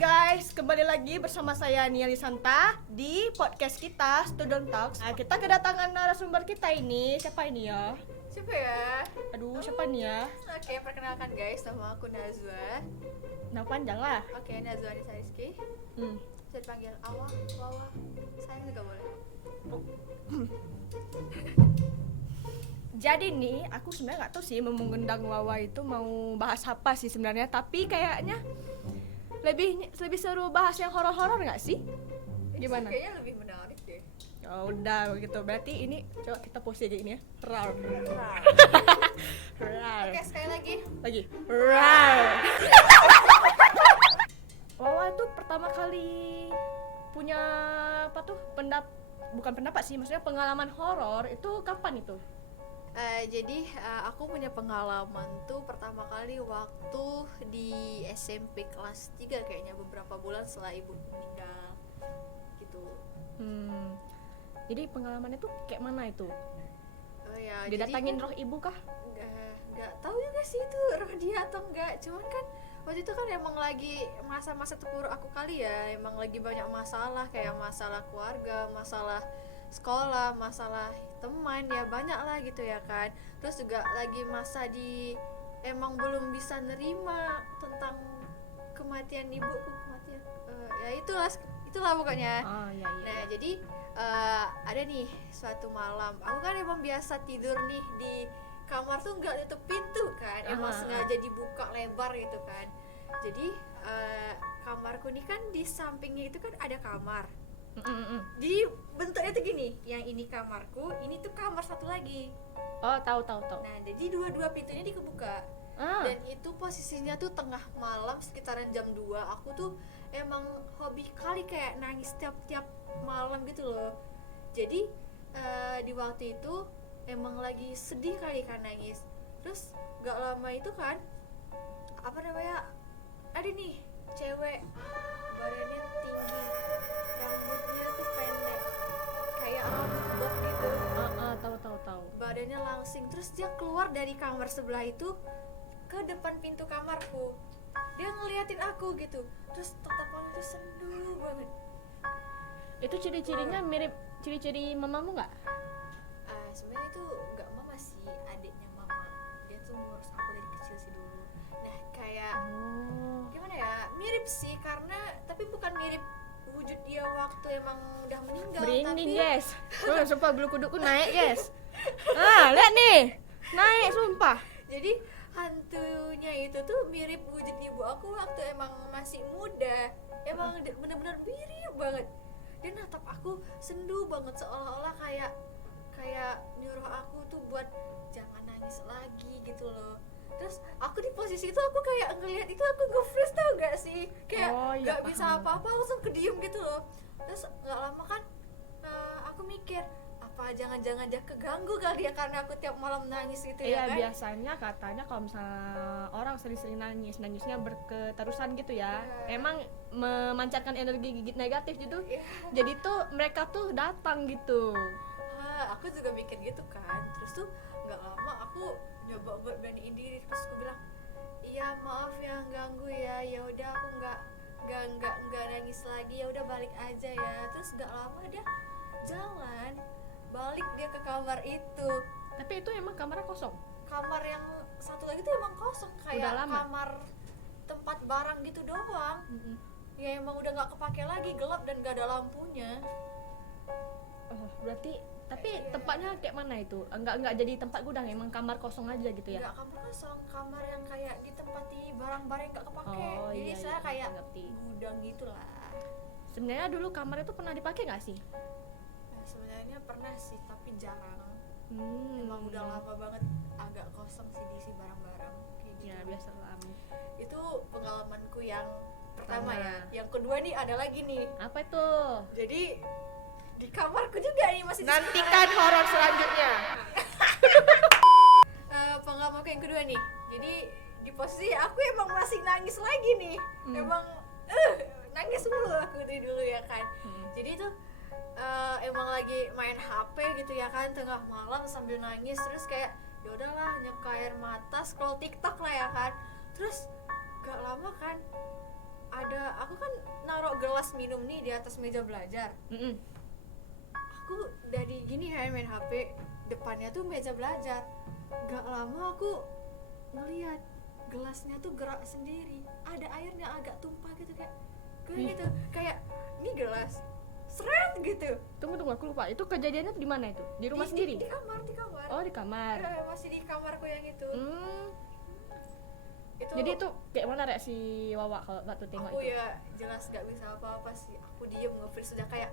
guys, kembali lagi bersama saya Nia Lisanta di podcast kita Student Talks. Nah, kita kedatangan narasumber kita ini, siapa ini ya? Siapa ya? Aduh, siapa nih ya? Oke, perkenalkan guys, nama aku Nazwa. Nah, panjang lah. Oke, Nazwa Nisa Rizky. Bisa dipanggil Awa, Wawa, sayang juga boleh. Jadi nih, aku sebenarnya nggak tahu sih mau mengundang Wawa itu mau bahas apa sih sebenarnya, tapi kayaknya lebih seru bahas yang horor-horor nggak sih? Gimana? Kayaknya lebih menarik deh. Oh, udah begitu. Berarti ini coba kita pose kayak gini ya. Rar. Rar. Oke, sekali lagi. Lagi. Rar. Wawa itu pertama kali punya apa tuh? Bukan pendapat sih, maksudnya pengalaman horor itu kapan itu? Jadi aku punya pengalaman tuh pertama kali waktu di SMP kelas 3 kayaknya, beberapa bulan setelah ibu meninggal gitu. Jadi pengalamannya tuh kayak mana itu? Ya, Didatangin jadi roh ibu kah? Nggak tahu juga sih itu roh dia atau enggak. Cuman kan waktu itu kan emang lagi masa-masa terpuruk aku kali ya. Emang lagi banyak masalah, kayak masalah keluarga, masalah sekolah, masalah teman, ya banyak lah gitu ya kan. Terus juga lagi masa emang belum bisa nerima tentang kematian ibuku, ya itulah pokoknya. Iya. Nah jadi ada nih suatu malam, aku kan emang biasa tidur nih di kamar tuh nggak tutup pintu kan, emang sengaja dibuka lebar gitu kan. Jadi kamarku nih kan di sampingnya itu kan ada kamar. Jadi bentuknya tuh gini, yang ini kamarku, ini tuh kamar satu lagi. Oh, tahu. Nah jadi dua pintunya dikebuka. Dan itu posisinya tuh tengah malam sekitaran jam 2. Aku tuh emang hobi kali kayak nangis tiap malam gitu loh. Jadi di waktu itu emang lagi sedih kali kan nangis. Terus gak lama itu kan ada nih cewek, badannya tinggi, rambutnya tuh pendek kayak rambut bob gitu. Tahu. Badannya langsing, terus dia keluar dari kamar sebelah itu ke depan pintu kamarku. Dia ngeliatin aku gitu, terus tatapannya tuh sendu banget. Itu ciri-cirinya mirip ciri-ciri mamamu nggak? Sebenarnya itu nggak mama sih, adiknya mama. Dia tuh ngurus aku dari kecil sih dulu. Nah kayak gimana ya, mirip sih tapi bukan mirip wujud dia waktu emang udah meninggal. Merinding guys. Sumpah bulu kudukku naik guys. Lihat nih, naik sumpah. Jadi hantunya itu tuh mirip wujud ibu aku waktu emang masih muda. Emang bener-bener mirip banget. Dia natap aku sendu banget, seolah-olah kayak nyuruh aku tuh buat jangan nangis lagi gitu loh. Terus aku di posisi itu, aku kayak ngelihat itu, aku nge-freeze, tau gak sih? Kayak gak bisa apa-apa, langsung kediem gitu loh. Terus gak lama kan aku mikir, apa jangan-jangan dia keganggu kali ya karena aku tiap malam nangis gitu ya kan? Iya, biasanya katanya kalau misalnya orang sering-sering nangisnya berketerusan gitu ya, emang memancarkan energi gigit negatif gitu. Jadi tuh mereka tuh datang gitu. Aku juga mikir gitu kan. Terus tuh nggak lama aku nyoba buat beraniin diri, terus aku bilang, iya maaf ya ganggu ya, ya udah aku nggak nangis lagi, ya udah balik aja ya. Terus nggak lama dia jalan balik dia ke kamar itu. Tapi itu emang kamarnya kosong. Kamar yang satu lagi tuh emang kosong, kayak kamar tempat barang gitu doang. Ya emang udah nggak kepake lagi, gelap dan nggak ada lampunya. Berarti tapi tempatnya kayak mana itu? Enggak jadi tempat gudang, emang kamar kosong aja gitu ya? Enggak kamar kosong, kamar yang kayak ditempati barang-barang yang nggak kepake. Jadi saya kayak gudang gitulah. Sebenarnya dulu kamar itu pernah dipakai nggak sih? Sebenarnya pernah sih, tapi jarang. Emang udah lama banget agak kosong sih, diisi barang-barang kayak gitu. Ya biasa lah. Itu pengalamanku yang pertama ya. Yang kedua nih ada lagi nih. Apa itu? Jadi di kamarku juga nih masih. Nantikan horor selanjutnya. Pengalamanku yang kedua nih. Jadi di posisi aku emang masih nangis lagi nih. Emang nangis mulu aku dari dulu ya kan. Jadi tuh emang lagi main HP gitu ya kan, tengah malam sambil nangis, terus kayak ya udahlah nyeka air mata, scroll TikTok lah ya kan. Terus gak lama kan aku aku kan naruh gelas minum nih di atas meja belajar. Aku dari gini kan main HP, depannya tuh meja belajar. Gak lama aku ngeliat gelasnya tuh gerak sendiri, ada airnya agak tumpah gitu kayak gitu, kayak ini gelas seret gitu. Tunggu, aku lupa. Itu kejadiannya di mana itu? Di rumah sendiri? Di kamar. Oh, di kamar. Masih di kamarku yang itu. Itu jadi itu kayak mana reaksi Wawa kalau waktu tengok aku itu? ya jelas gak bisa apa-apa sih. Aku diem nge-freeze sudah kayak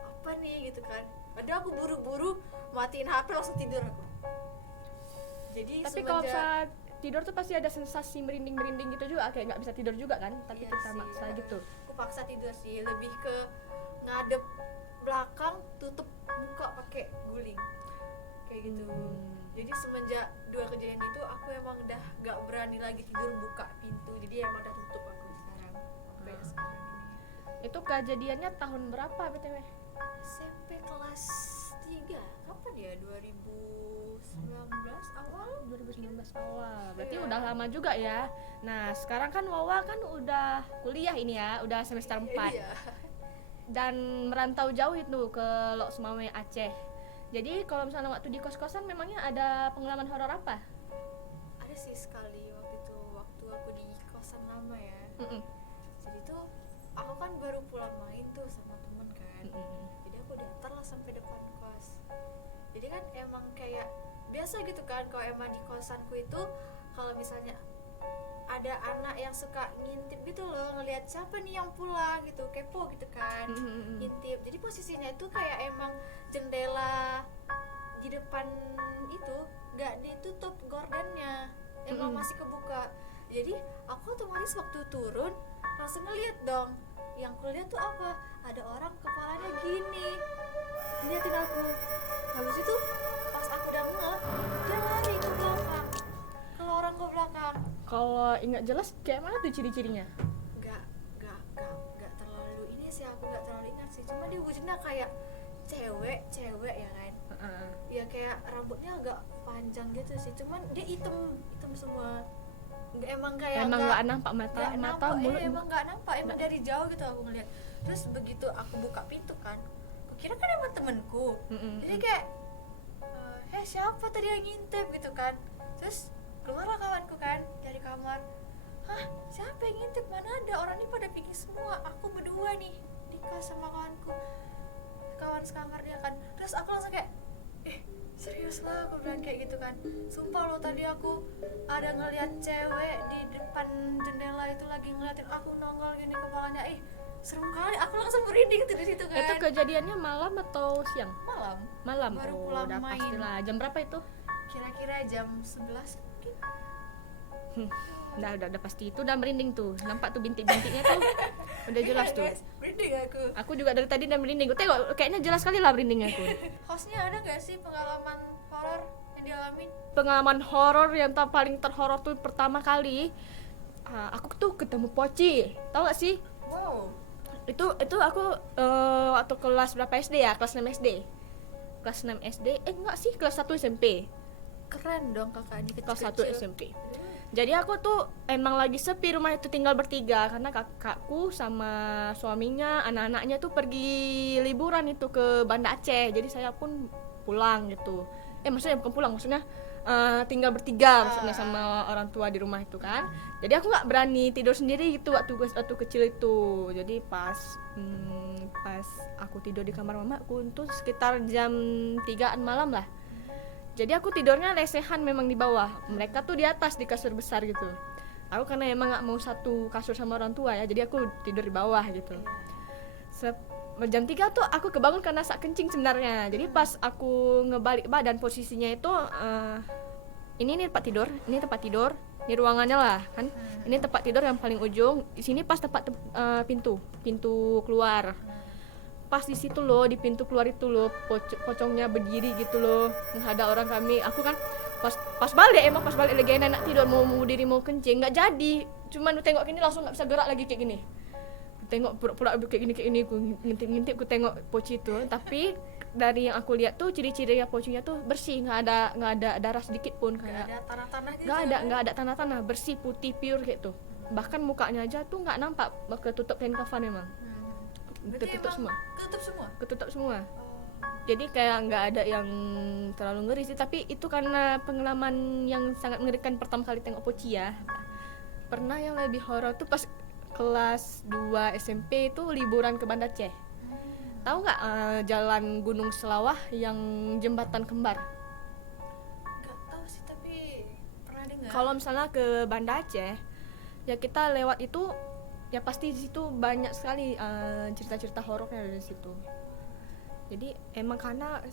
apa nih gitu kan. Padahal aku buru-buru matiin HP langsung tidur aku. Jadi tapi kalau saat tidur tuh pasti ada sensasi merinding gitu juga, kayak nggak bisa tidur juga kan, tapi iya kita sih, maksa gitu. Aku paksa tidur sih, lebih ke ngadep belakang, tutup muka pakai guling kayak gitu. Jadi semenjak 2 kejadian itu aku emang udah gak berani lagi tidur buka pintu, jadi emang udah tutup aku sekarang sampai sekarang ini. Itu kejadiannya tahun berapa BTW? SMP kelas 3, kapan ya? 2019 awal? 2019 awal, berarti Iya. udah lama juga ya. Nah sekarang kan Wawa kan udah kuliah ini ya, udah semester 4 Iya. dan merantau jauh itu ke Lok Sumawe, Aceh. Jadi kalau misalnya waktu di kos-kosan memangnya ada pengalaman horor apa? Ada sih sekali waktu itu, waktu aku di kosan lama ya. Jadi tuh aku kan baru pulang main tuh sama temen kan. Jadi aku diantar lah sampai depan kos. Jadi kan emang kayak biasa gitu kan, kalau emang di kosanku itu kalau misalnya ada anak yang suka ngintip gitu loh, ngelihat siapa nih yang pulang gitu, kepo gitu kan, ngintip. Jadi posisinya itu kayak emang jendela di depan itu nggak ditutup gordennya, emang masih kebuka. Jadi aku otomatis waktu turun langsung ngeliat dong. Yang kulihat tuh apa? Ada orang kepalanya gini ngeliatin aku. Habis itu pas aku udah ngeh, dia lari ke belakang, ke lorong ke belakang. Kalau ingat jelas kayak mana tuh ciri-cirinya? Gak terlalu ini sih, aku gak terlalu ingat sih. Cuma dia wujudnya kayak cewek ya kan. Ya kayak rambutnya agak panjang gitu sih. Cuman dia hitam semua. Emang kayak emang nggak nampak mata mulut. Emang nggak nampak, emang dari jauh gitu aku ngeliat. Terus begitu aku buka pintu kan, aku kira kan emang temenku. Jadi kayak siapa tadi yang ngintip gitu kan. Terus keluarlah kawanku kan dari kamar. Hah, siapa yang ngintip? Mana ada, orang ini pada pergi semua. Aku berdua nih di kos sama kawanku, kawan sekamar dia kan. Terus aku langsung kayak serius lah, aku bilang kayak gitu kan. Sumpah lo, tadi aku ada ngeliat cewek di depan jendela itu lagi ngeliatin aku, nongol gini kepalanya. Serem kali, aku langsung merinding tuh di situ kan. Itu kejadiannya malam atau siang? Malam. Baru Oh, pulang udah main. pastilah. Jam berapa itu? Kira-kira jam 11 mungkin. Udah pasti itu, udah merinding tuh. Nampak tuh bintik-bintiknya tuh. Udah jelas tuh. Guys, merinding aku. Aku juga dari tadi udah merinding. Gue tengok kayaknya jelas sekali lah merindingnya aku. Hostnya ada nggak sih pengalaman horor yang dialamin? Pengalaman horor yang paling terhoror tuh pertama kali aku tuh ketemu Poci. Tahu gak sih? Wow. Itu aku waktu kelas berapa SD ya? Kelas 6 SD. Kelas 6 SD. Enggak sih, kelas 1 SMP. Keren dong kakak ini Kelas kecil-kecil. 1 SMP. Jadi aku tuh emang lagi sepi, rumah itu tinggal bertiga karena kakakku sama suaminya, anak-anaknya tuh pergi liburan itu ke Banda Aceh. Jadi saya pun pulang gitu. Maksudnya bukan pulang, maksudnya tinggal bertiga maksudnya sama orang tua di rumah itu kan. Jadi aku nggak berani tidur sendiri gitu waktu kecil itu. Jadi pas aku tidur di kamar mamaku itu sekitar jam 3-an malam lah. Jadi aku tidurnya lesehan memang di bawah. Mereka tuh di atas di kasur besar gitu. Aku karena emang nggak mau satu kasur sama orang tua ya, jadi aku tidur di bawah gitu. Jam 3 tuh aku kebangun karena sak kencing sebenarnya. Jadi pas aku ngebalik badan posisinya itu ini tempat tidur, ini ruangannya lah kan. Ini tempat tidur yang paling ujung. Di sini pas tempat pintu keluar. Pas di situ loh, di pintu keluar itu loh, pocongnya berdiri gitu loh, menghadap orang kami. Aku kan pas balik lagi enak tidur mau diri mau kencing, nggak jadi. Cuman tengok gini langsung nggak bisa gerak lagi kayak gini. Tengok pura-pura kayak gini, aku ngintip ku tengok Poci itu. Tapi dari yang aku lihat tuh ciri-cirinya Pocinya tuh bersih, nggak ada darah sedikit pun, kayak Nggak ada tanah-tanah gitu. nggak ada tanah-tanah, bersih putih pure kayak tuh. bahkan mukanya aja tuh nggak nampak, ketutup kain kafan memang. Berarti Ketutup emang semua. Ketutup semua. Jadi kayak nggak ada yang terlalu ngeri sih, tapi itu karena pengalaman yang sangat mengerikan pertama kali tengok Poci ya. Pernah yang lebih horor tuh pas kelas 2 SMP itu liburan ke Banda Aceh. Tahu nggak jalan Gunung Selawah yang jembatan kembar? Nggak tahu sih, tapi pernah dengar. Kalau misalnya ke Banda Aceh, ya kita lewat itu, ya pasti di situ banyak sekali cerita-cerita horornya dari situ. Jadi emang karena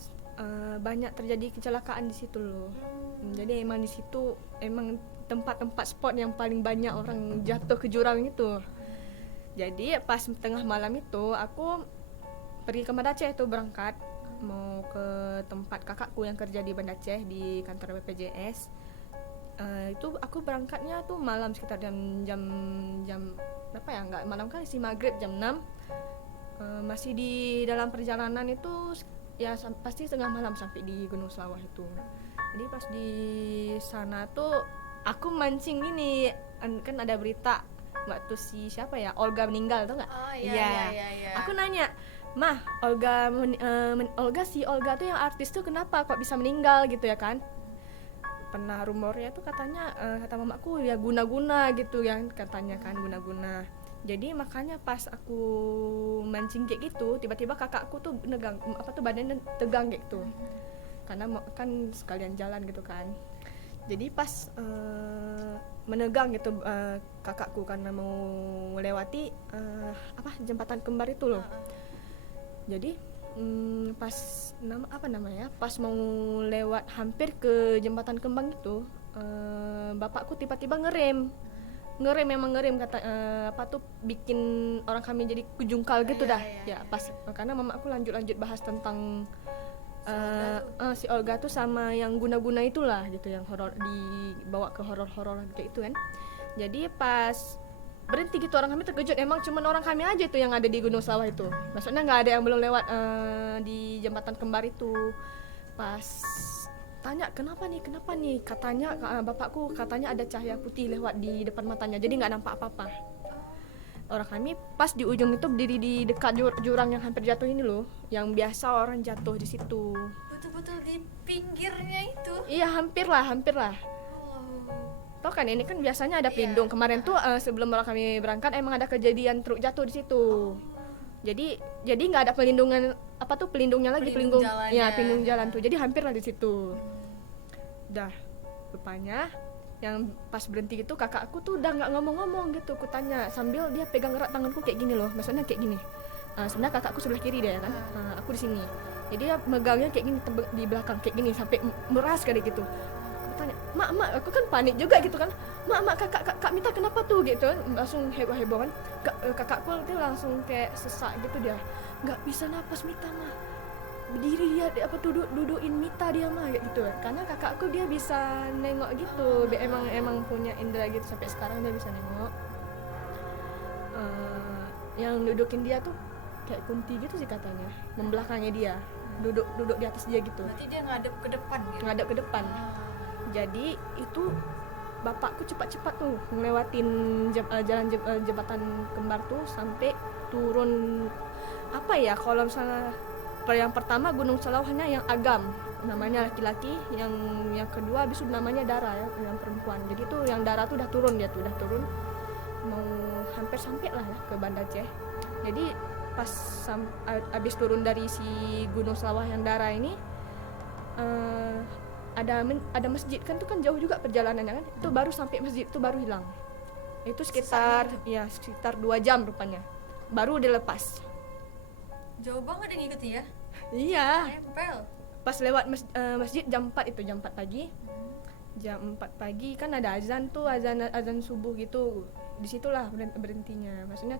banyak terjadi kecelakaan di situ loh. Jadi emang di situ emang tempat-tempat spot yang paling banyak orang jatuh ke jurang itu. Jadi pas tengah malam itu aku pergi ke Banda Aceh tuh, berangkat mau ke tempat kakakku yang kerja di Banda Aceh di kantor BPJS. Itu aku berangkatnya tuh malam sekitar jam berapa ya, nggak malam kali sih, maghrib jam 6. Masih di dalam perjalanan itu ya pasti setengah malam sampai di Gunung Selawah itu. Jadi pas di sana tuh aku mancing gini, kan ada berita waktu si siapa ya, Olga meninggal, tau nggak? Oh iya. Aku nanya, "Mah, Olga tuh yang artis tuh kenapa kok bisa meninggal gitu ya kan?" Pernah rumornya tuh katanya, kata mamaku ya guna-guna gitu yang katanya kan, guna-guna. Jadi makanya pas aku mancing kayak gitu, tiba-tiba kakakku tuh negang, badannya tegang kayak gitu. Karena kan sekalian jalan gitu kan. Jadi pas menegang gitu kakakku karena mau melewati jembatan kembar itu loh. Jadi pas pas mau lewat hampir ke jembatan kembang itu, bapakku tiba-tiba ngerem kata bikin orang kami jadi kejungkal gitu dah. Ya pas karena mamaku lanjut bahas tentang si Olga tuh sama yang guna-guna itulah gitu, yang horor, dibawa ke horor kayak itu kan. Jadi pas berhenti gitu orang kami terkejut, emang cuman orang kami aja tuh yang ada di Gunung Selawah itu, maksudnya nggak ada yang belum lewat di jembatan kembar itu. Pas tanya kenapa nih, katanya bapakku katanya ada cahaya putih lewat di depan matanya, jadi nggak nampak apa-apa. Orang kami pas di ujung itu berdiri di dekat jurang yang hampir jatuh ini loh, yang biasa orang jatuh di situ. Betul-betul di pinggirnya itu. Iya, hampir lah. Tau kan ini kan biasanya ada pelindung. Kemarin tuh sebelum orang kami berangkat emang ada kejadian truk jatuh di situ. Jadi nggak ada pelindungnya lagi, pelindung jalan tuh. Jadi hampir lah di situ. Dah, rupanya yang pas berhenti gitu kakakku tuh udah nggak ngomong-ngomong gitu. Aku tanya sambil dia pegang erat tanganku kayak gini loh, maksudnya kayak gini. Sebenarnya kakakku sebelah kiri deh kan, aku di sini. Jadi dia megangnya kayak gini di belakang kayak gini sampai meras kayak gitu. Tanya, mak, aku kan panik juga gitu kan. Mak, kak Mita kenapa tuh gitu, langsung heboh-heboh kan. Kakakku tuh langsung kayak sesak gitu, dia nggak bisa napas Mita mah, berdiri dia dudukin Mita dia mah gitu. Karena kakakku dia bisa nengok gitu, dia emang punya indera gitu, sampai sekarang dia bisa nengok. Yang dudukin dia tuh kayak kunti gitu sih katanya, membelakangi dia, duduk di atas dia gitu. Berarti dia ngadep ke depan gitu. Ngadep ke depan. Jadi itu bapakku cepat-cepat tuh ngelewatin jalan jembatan kembar tuh sampai turun kalau misalnya yang pertama Gunung Selawahnya yang Agam namanya laki-laki, yang kedua habis itu namanya Dara ya, yang perempuan. Jadi tuh yang Dara tuh udah turun mau hampir sampai lah ya ke Banda Aceh. Jadi pas habis turun dari si Gunung Selawah yang Dara ini, ada masjid kan, tuh kan jauh juga perjalanannya kan, itu baru sampai masjid itu baru hilang. Itu sekitar 2 jam rupanya baru dilepas. Jauh banget yang ngikutin ya. Iya, Nempel. pas lewat masjid jam 4 pagi. Jam 4 pagi kan ada azan tuh, azan subuh gitu. Disitulah berhentinya, maksudnya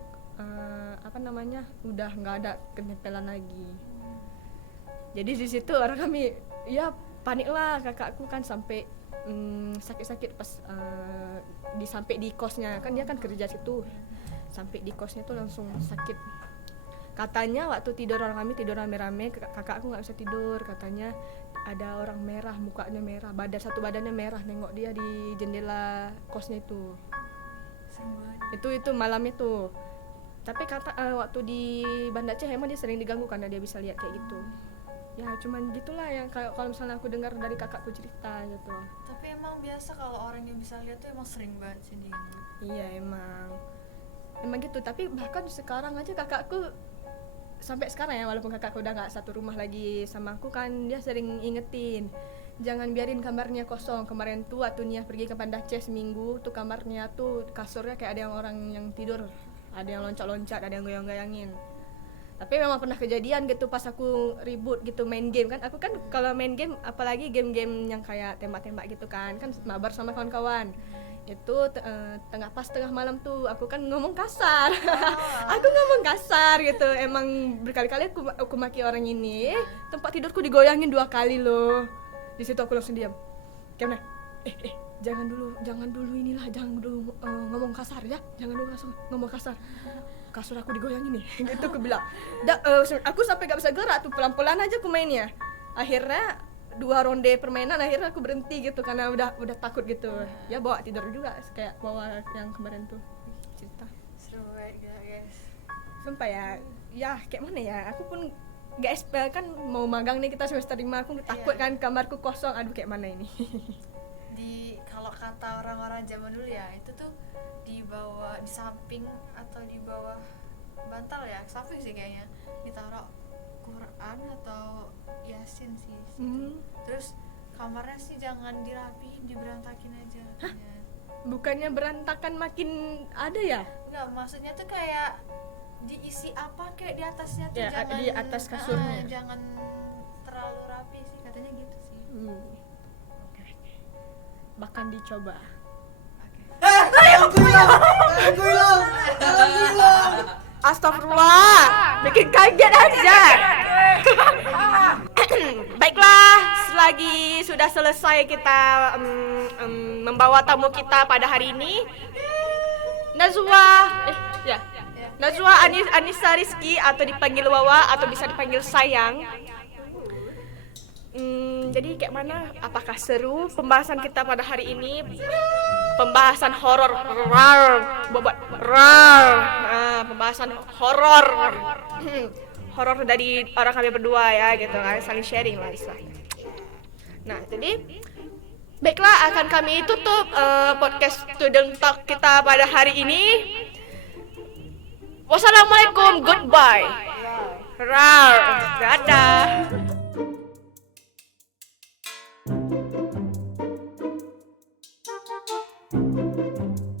udah nggak ada kenempelan lagi. Jadi di situ orang kami ya panik lah, kakakku kan sampai sakit-sakit pas sampai di kosnya kan, dia kan kerja situ, sampai di kosnya tuh langsung sakit. Katanya waktu tidur orang kami tidur rame-rame, kakakku nggak bisa tidur, katanya ada orang merah, mukanya merah, satu badannya merah, nengok dia di jendela kosnya itu. Serem banget. Itu malam itu. Tapi kata waktu di Banda Aceh emang dia sering diganggu karena dia bisa lihat kayak gitu. Ya cuman gitulah yang kalau misalnya aku dengar dari kakakku cerita gitu. Tapi emang biasa kalau orang yang bisa lihat tuh emang sering banget sih diganggu. Iya emang gitu. Tapi bahkan sekarang aja kakakku sampai sekarang ya, walaupun kakakku udah nggak satu rumah lagi sama aku kan, dia sering ingetin jangan biarin kamarnya kosong. Kemarin tuh waktu Nia pergi ke Banda Aceh seminggu tuh, kamarnya tuh kasurnya kayak ada yang orang yang tidur, ada yang loncat-loncat, ada yang goyang-goyangin. Tapi memang pernah kejadian gitu pas aku ribut gitu main game kan. Aku kan kalau main game, apalagi game-game yang kayak tembak-tembak gitu kan mabar sama kawan-kawan. Itu tengah malam tuh aku kan ngomong kasar. Aku ngomong kasar gitu. Emang berkali-kali aku maki orang ini. Tempat tidurku digoyangin 2 kali loh. Di situ aku langsung diam. Karena jangan dulu ngomong kasar ya. Jangan dulu ngomong kasar. Kasur aku digoyangin nih. Gitu aku bilang. Aku sampai gak bisa gerak tuh, pelan-pelan aja aku mainnya. Akhirnya 2 ronde permainan akhirnya aku berhenti gitu karena udah takut gitu. Ya bawa tidur juga kayak bawa yang kemarin tuh cerita. Seru banget guys. Sumpah ya kayak mana ya, aku pun gak kan mau magang nih kita semester 5, aku takut kan kamarku kosong, aduh kayak mana ini. Kalau kata orang-orang zaman dulu ya, itu tuh di samping atau di bawah bantal ya, samping sih kayaknya, ditaruh Quran atau Yasin sih. Terus kamarnya sih jangan dirapihin, diberantakin aja. Bukannya berantakan makin ada ya? Enggak, maksudnya tuh kayak diisi apa kayak di atasnya tuh, ya, jangan di atas kasurnya. jangan terlalu rapi sih, katanya gitu sih. Bahkan dicoba. Astagfirullah, bikin kaget aja. Baiklah, selagi sudah selesai kita membawa tamu kita pada hari ini, Najwa Anissa Rizky atau dipanggil Wawa atau bisa dipanggil Sayang. Jadi kayak mana? Apakah seru pembahasan kita pada hari ini? Pembahasan horor, pembahasan horor, horor dari orang kami berdua ya, gitu kan, saling sharing lah istilahnya. Nah, jadi baiklah, akan kami tutup podcast Student Talk kita pada hari ini. Wassalamualaikum, goodbye. Dadah.